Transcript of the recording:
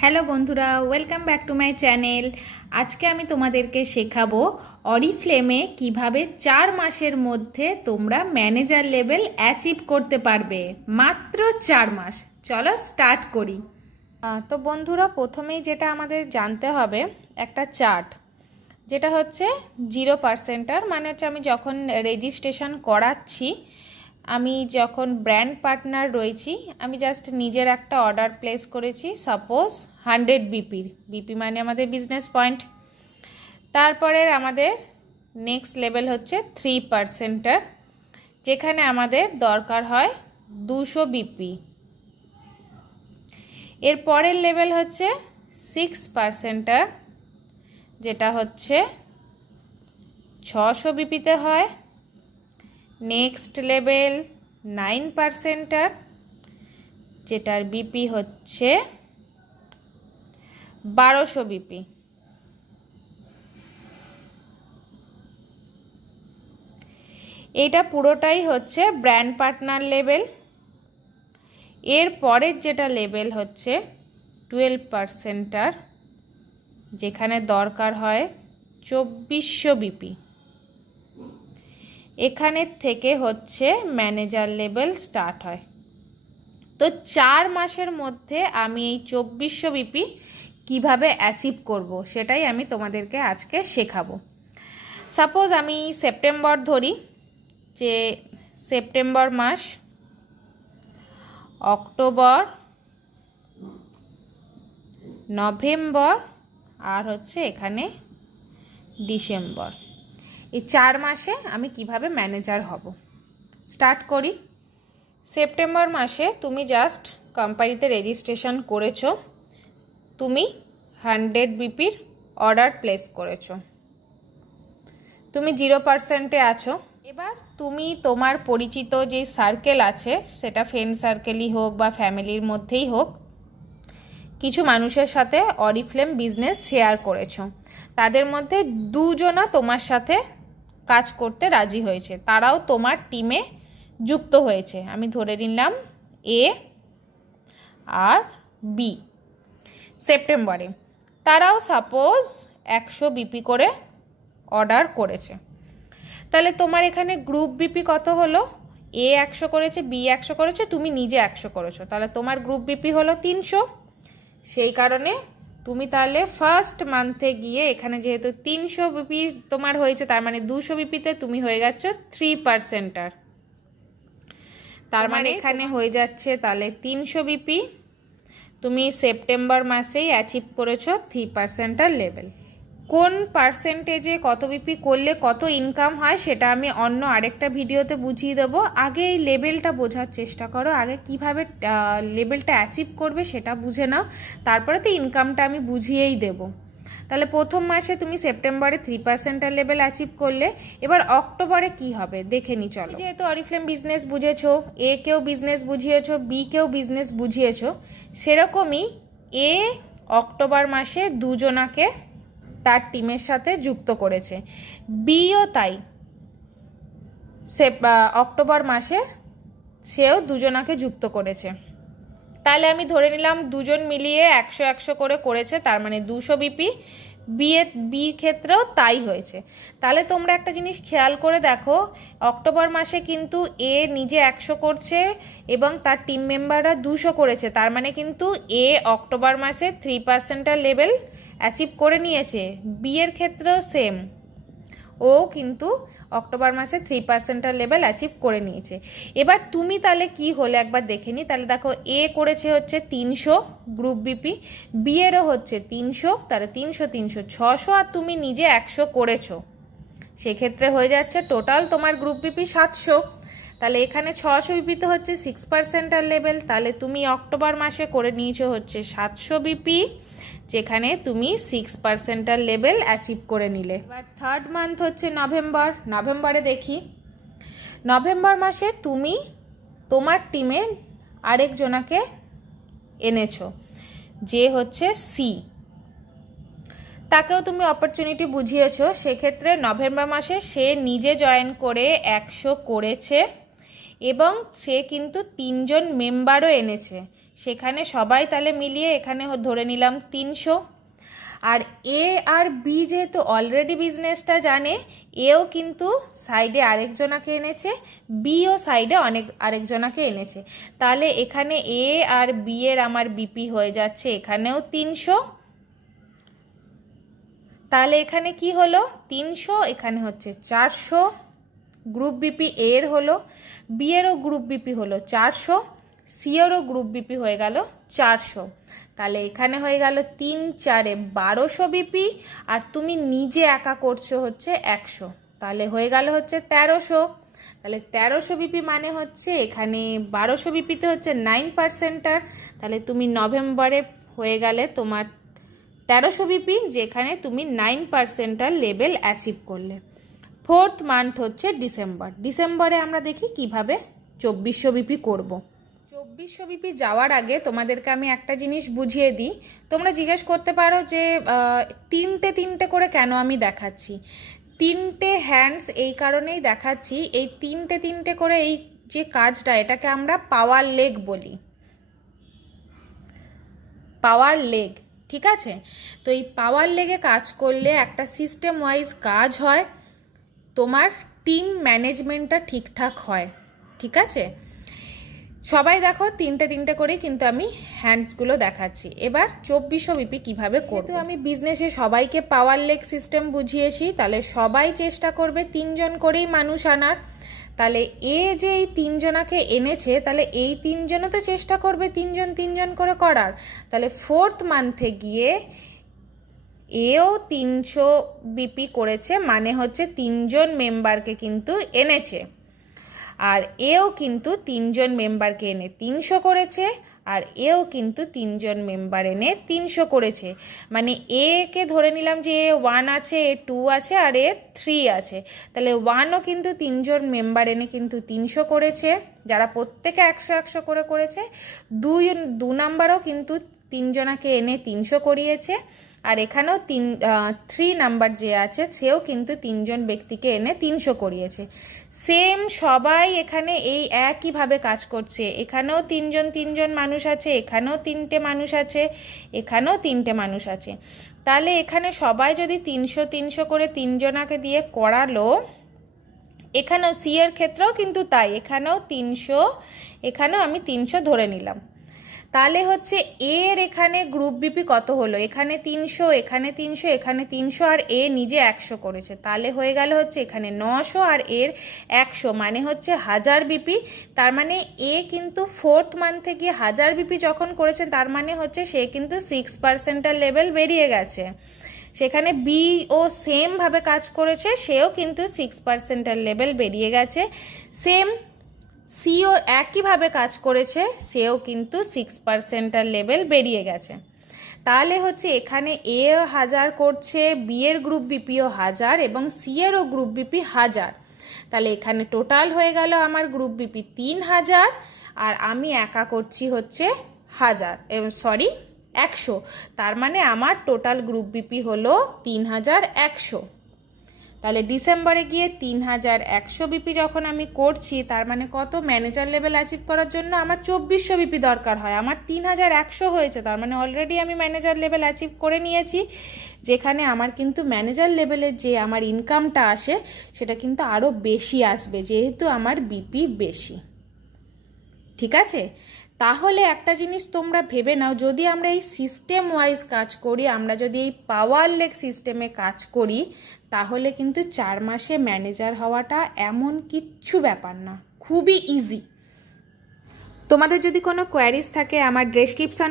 Hello বন্ধুরা, welcome back to my channel. আজকে আমি তোমাদেরকে শেখাবো অরিফ্লেমে কিভাবে 4 মাসের মধ্যে তোমরা ম্যানেজার লেভেল অ্যাচিভ করতে পারবে। মাত্র 4 মাস। চলো স্টার্ট করি। তো বন্ধুরা, প্রথমেই যেটা আমাদের জানতে হবে একটা চার্ট, যেটা হচ্ছে 0%, মানে হচ্ছে আমি যখন রেজিস্ট্রেশন করাচ্ছি, আমি যখন ব্র্যান্ড পার্টনার রয়েছি, আমি জাস্ট নিজের একটা অর্ডার প্লেস করেছি, সাপোজ 100 বিপির। বিপি মানে আমাদের বিজনেস পয়েন্ট। তারপরে আমাদের নেক্সট লেভেল হচ্ছে 3%, যেখানে আমাদের দরকার হয় 200 বিপি। এর পরের লেভেল হচ্ছে 6%, যেটা হচ্ছে 600 বিপিতে হয়। নেক্সট লেভেল 9%, যেটার বিপি হচ্ছে 1200 বিপি। এইটা পুরোটাই হচ্ছে ব্র্যান্ড পার্টনার লেভেল। এর পরের যেটা লেভেল হচ্ছে 12%, যেখানে দরকার হয় 2400 বিপি। এখানের থেকে হচ্ছে ম্যানেজার লেভেল স্টার্ট হয়। তো 4 মাসের মধ্যে আমি এই 2400 বিপি কিভাবে অ্যাচিভ করব, সেটাই আমি তোমাদেরকে আজকে শেখাবো। সাপোজ আমি সেপ্টেম্বর ধরি, যে সেপ্টেম্বর মাস, অক্টোবর, নভেম্বর আর হচ্ছে এখানে ডিসেম্বর। এই 4 মাসে আমি কিভাবে ম্যানেজার হব। স্টার্ট করি। সেপ্টেম্বর মাসে তুমি জাস্ট কোম্পানিতে রেজিস্ট্রেশন করেছো, তুমি 100 বিপির অর্ডার প্লেস করেছো, তুমি 0%-এ আছো। এবার তুমি তোমার পরিচিত যে সার্কেল আছে, সেটা ফ্রেন্ড সার্কেলই হোক বা ফ্যামিলির মধ্যেই হোক, কিছু মানুষের সাথে অরিফ্লেম বিজনেস শেয়ার করেছো। তাদের মধ্যে 2 জনা তোমার সাথে কাজ করতে রাজি হয়েছে, তারাও তোমার টিমে যুক্ত হয়েছে। আমি ধরে নিলাম এ আর বি। সেপ্টেম্বরে তারাও সাপোজ 100 বিপি করে অর্ডার করেছে। তাহলে তোমার এখানে গ্রুপ বিপি কত হলো? এ 100 করেছে, বি 100 করেছে, তুমি নিজে 100 করেছো, তাহলে তোমার গ্রুপ বিপি হলো 300। সেই কারণে তুমি তাহলে ফার্স্ট মান্থে গিয়ে এখানে যেহেতু 300 বিপি তোমার হয়েছে, তার মানে 200 বিপিতে তুমি হয়ে গেছো 3%। তার মানে এখানে হয়ে যাচ্ছে তাহলে 300 বিপি। তুমি সেপ্টেম্বর মাসেই অ্যাচিভ করেছো 3% লেভেল। কোন পার্সেন্টেজে কত বিপি করলে কত ইনকাম হয় সেটা আমি অন্য আরেকটা ভিডিওতে বুঝিয়ে দেবো। আগে এই লেভেলটা বোঝার চেষ্টা করো, আগে কিভাবে লেভেলটা অ্যাচিভ করবে সেটা বুঝে নাও, তারপরে তো ইনকামটা আমি বুঝিয়েই দেবো। তাহলে প্রথম মাসে তুমি সেপ্টেম্বরে 3% লেভেল অ্যাচিভ করলে। এবার অক্টোবরে কি হবে দেখে নি চলো। যেহেতু অরিফ্লেম বিজনেস বুঝেছো, এ কেও বিজনেস বুঝিয়েছো, বি কেও বিজনেস বুঝিয়েছো, সেরকমই এ অক্টোবর মাসে 2 জনাকে তার টিমের সাথে যুক্ত করেছে, বিও তাই। অক্টোবর মাসে সেও 2 জনাকে যুক্ত করেছে। তাহলে আমি ধরে নিলাম 2 জন মিলিয়ে 100 করে করেছে, তার মানে 200 বিপি। বি ক্ষেত্রেও তাই হয়েছে। তাহলে তোমরা একটা জিনিস খেয়াল করে দেখো, অক্টোবর মাসে কিন্তু এ নিজে 100 করছে এবং তার টিম মেম্বাররা 200 করেছে, তার মানে কিন্তু এ অক্টোবর মাসে 3% লেভেল অ্যাচিভ করে নিয়েছে। বি এর ক্ষেত্রেও সেম, ও কিন্তু অক্টোবর মাসে 3% লেভেল অ্যাচিভ করে নিয়েছে। এবার তুমি তাহলে কি হলে একবার দেখে নি। তাহলে দেখো, এ করেছে হচ্ছে 300 গ্রুপ বিপি, বি এরও হচ্ছে 300, তাহলে 300 300 600, আর তুমি নিজে 100 করেছো, সেক্ষেত্রে হয়ে যাচ্ছে টোটাল তোমার গ্রুপ বিপি 700। তাহলে এখানে 600 বিপিতে হচ্ছে 6% লেভেল, তাহলে তুমি অক্টোবর মাসে করে নিয়েছো হচ্ছে 700 বিপি, যেখানে তুমি 6% লেভেল অ্যাচিভ করে নিলে। এবার থার্ড মান্থ হচ্ছে নভেম্বর। নভেম্বরে দেখি, নভেম্বর মাসে তুমি তোমার টিমে আরেকজনাকে এনেছো, যে হচ্ছে সি, তাকেও তুমি অপরচুনিটি বুঝিয়েছো। সেক্ষেত্রে নভেম্বর মাসে সে নিজে জয়েন করে 100 করেছে এবং সে কিন্তু 3 জন মেম্বারও এনেছে। সেখানে সবাই তাহলে মিলিয়ে এখানে ধরে নিলাম 300। আর এ আর বি যেহেতু অলরেডি বিজনেসটা জানে, এও কিন্তু সাইডে আরেকজনাকে এনেছে, বিও সাইডে আরেকজনাকে এনেছে, তাহলে এখানে এ আর বি এর আমার বিপি হয়ে যাচ্ছে এখানেও 300। তাহলে এখানে কি হলো 300, এখানে হচ্ছে 400। গ্রুপ বিপি এর হলো, বি এরও গ্রুপ বিপি হলো 400, সি এরও গ্রুপ বিপি হয়ে গেল 400। তাহলে এখানে হয়ে গেল 3 4 1200 বিপি, আর তুমি নিজে একা করছো হচ্ছে 100, তাহলে হয়ে গেল হচ্ছে 1300। তাহলে 1300 বিপি মানে হচ্ছে এখানে 1200 বিপিতে হচ্ছে 9%, তাহলে তুমি নভেম্বরে হয়ে গেলে তোমার 1300 বিপি, যেখানে তুমি 9% লেভেল অ্যাচিভ করলে। 4th মান্থ হচ্ছে ডিসেম্বর। ডিসেম্বরে আমরা দেখি কিভাবে 2400 বিপি করব। 2400 বিপি যাওয়ার আগে তোমাদেরকে আমি একটা জিনিস বুঝিয়ে দিই। তোমরা জিজ্ঞেস করতে পারো যে তিনটে তিনটে করে কেন আমি দেখাচ্ছি। তিনটে হ্যান্ডস এই কারণেই দেখাচ্ছি, এই তিনটে তিনটে করে এই যে কাজটা, এটাকে আমরা পাওয়ার লেগ বলি, পাওয়ার লেগ, ঠিক আছে? তো এই পাওয়ার লেগে কাজ করলে একটা সিস্টেম ওয়াইজ কাজ হয়, তোমার টিম ম্যানেজমেন্টটা ঠিকঠাক হয়, ঠিক আছে? সবাই দেখো তিনটে তিনটে করে কিন্তু আমি হ্যান্ডসগুলো দেখাচ্ছি। এবার 2400 বিপি কীভাবে করব। আমি বিজনেসে সবাইকে পাওয়ার লেগ সিস্টেম বুঝিয়েছি, তাহলে সবাই চেষ্টা করবে 3 জন করেই মানুষ আনার। তাহলে এ যে এই 3 জনাকে এনেছে, তাহলে এই 3 জনও তো চেষ্টা করবে 3 জন করে করার। তাহলে 4th মান্থে গিয়ে এও 300 বিপি করেছে, মানে হচ্ছে 3 জন মেম্বারকে কিন্তু এনেছে। আর এও কিন্তু 3 জন মেম্বারকে এনে 300 করেছে, আর এও কিন্তু 3 জন মেম্বার এনে 300 করেছে। মানে এ কে ধরে নিলাম যে এ 1 আছে, এ 2 আছে, আর এ 3 আছে। তাহলে 1ও কিন্তু 3 জন মেম্বার এনে কিন্তু 300 করেছে, যারা প্রত্যেকে 100 করে করেছে। 2 নাম্বারও কিন্তু 3 জনাকে এনে 300 করিয়েছে। আর এখানেও 3 নাম্বার যে আছে সেও কিন্তু 3 জন ব্যক্তিকে এনে 300 করিয়েছে। সেম সবাই এখানে এই একইভাবে কাজ করছে। এখানেও 3 জন মানুষ আছে, এখানেও 3টে মানুষ আছে, এখানেও 3টে মানুষ আছে। তাহলে এখানে সবাই যদি 300 করে 3 জনাকে দিয়ে করালো, এখানেও সি এর ক্ষেত্রেও কিন্তু তাই, এখানেও 300, এখানেও আমি 300 ধরে নিলাম। তাহলে হচ্ছে এর এখানে গ্রুপ বিপি কত হলো, এখানে 300, এখানে 300, এখানে 300, আর এ নিজে 100 করেছে। তাহলে হয়ে গেল হচ্ছে এখানে 900 আর এর 100, মানে হচ্ছে 1000 বিপি। তার মানে এ কিন্তু 4th মান্থে গিয়ে 1000 বিপি যখন করেছে, তার মানে হচ্ছে সে কিন্তু 6% লেভেল বেরিয়ে গেছে। সেখানে বি ও সেমভাবে কাজ করেছে, সেও কিন্তু 6% লেভেল বেরিয়ে গেছে। সেম সিও একইভাবে কাজ করেছে, সেও কিন্তু 6% লেভেল বেরিয়ে গেছে। তাহলে হচ্ছে এখানে এ 1000 করছে, বি এর গ্রুপ বিপিও 1000 এবং সি এরও গ্রুপ বিপি 1000। তাহলে এখানে টোটাল হয়ে গেল আমার গ্রুপ বিপি 3000, আর আমি একা করছি হচ্ছে 100। তার মানে আমার টোটাল গ্রুপ বিপি হলো 3100। তাহলে ডিসেম্বরে গিয়ে 3100 বিপি যখন আমি করছি, তার মানে কত, ম্যানেজার লেভেল অ্যাচিভ করার জন্য আমার 2400 বিপি দরকার হয়। আমার 3100 হয়েছে, তার মানে অলরেডি আমি ম্যানেজার লেভেল অ্যাচিভ করে নিয়েছি, যেখানে আমার কিন্তু ম্যানেজার লেভেলের যে আমার ইনকামটা আসে সেটা কিন্তু আরও বেশি আসবে, যেহেতু আমার বিপি বেশি, ঠিক আছে? তাহলে একটা জিনিস তোমরা ভেবে নাও, যদি আমরা এই সিস্টেম ওয়াইজ কাজ করি, আমরা যদি এই পাওয়ার লেগ সিস্টেমে কাজ করি, তাহলে কিন্তু 4 মাসে ম্যানেজার হওয়াটা এমন কিচ্ছু ব্যাপার না, খুবই ইজি। তোমাদের যদি কোনো কোয়ারিজ থাকে, আমার ডেসক্রিপশন